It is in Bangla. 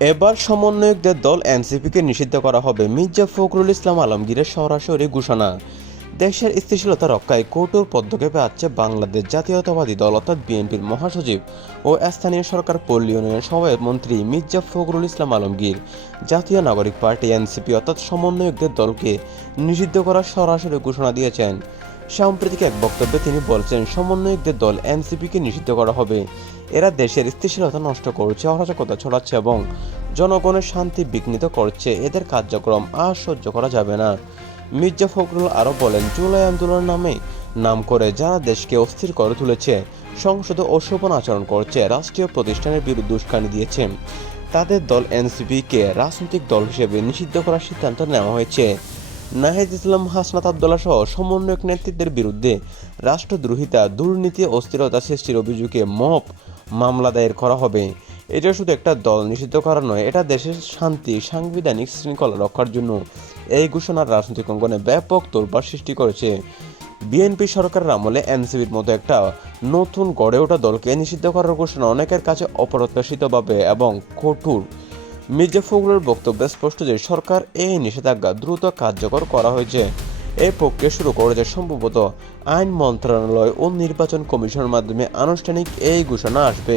এবার সমন্বয়কদের দল এনসিপিকে নিষিদ্ধ করা হবে, মির্জা ফখরুল ইসলাম আলমগীরের সরাসরি ঘোষণা। দেশের স্থিতিশীলতা রক্ষায় কঠোর পদক্ষেপে আছে বাংলাদেশ জাতীয়তাবাদী দল অর্থাৎ বিএনপির মহাসচিব ও স্থানীয় সরকার পল্লী উন্নয়ন সহায়ক মন্ত্রী মির্জা ফখরুল ইসলাম আলমগীর। জাতীয় নাগরিক পার্টি এনসিপি অর্থাৎ সমন্বয়কদের দলকে নিষিদ্ধ করার সরাসরি ঘোষণা দিয়েছেন। সাম্প্রতিক এক বক্তব্যে তিনি বলছেন, সমন্বয়কদের দল এনসিপিকে নিষিদ্ধ করা হবে। এরা দেশের স্থিতিশীলতা নষ্ট করছে, অরাজকতা ছড়াচ্ছে এবং জনগণের শান্তি বিঘ্নিত করছে। এদের কার্যক্রম আর সহ্য করা যাবে না। মির্জা ফখরুল আরও বলেন, জুলাই আন্দোলনের নাম করে যারা দেশকে অস্থির করে তুলেছে, সংসদে অশোভন আচরণ করছে, রাষ্ট্রীয় প্রতিষ্ঠানের বিরুদ্ধে উস্কানি দিয়েছে, তাদের দল এনসিপিকে রাজনৈতিক দল হিসেবে নিষিদ্ধ করার সিদ্ধান্ত নেওয়া হয়েছে। নাহিদ ইসলাম, হাসনাত আবদুল্লাহ সহ সমন্বয়ক নেতৃত্বের বিরুদ্ধে রাষ্ট্রদ্রোহিতা, দুর্নীতি, অস্থিরতা সৃষ্টির অভিযোগে মব মামলা দায়ের করা হবে। এটা শুধু একটা দল নিষিদ্ধ করা নয়, এটা দেশের শান্তি, সাংবিধানিক শৃঙ্খলা রক্ষার জন্য। এই ঘোষণার রাজনৈতিক অঙ্গনে ব্যাপক তোলপাড় সৃষ্টি করেছে। বিএনপি সরকারের আমলে এনসিপির মতো একটা নতুন গড়ে ওঠা দলকে নিষিদ্ধ করার ঘোষণা অনেকের কাছে অপ্রত্যাশিতভাবে এবং কঠোর। মির্জা ফখরুলের বক্তব্যে স্পষ্ট যে সরকার এই নিষেধাজ্ঞা দ্রুত কার্যকর করা হয়েছে। এই প্রক্রিয়া শুরু করেছে সম্ভবত আইন মন্ত্রণালয় ও নির্বাচন কমিশনের মাধ্যমে আনুষ্ঠানিক এই ঘোষণা আসবে।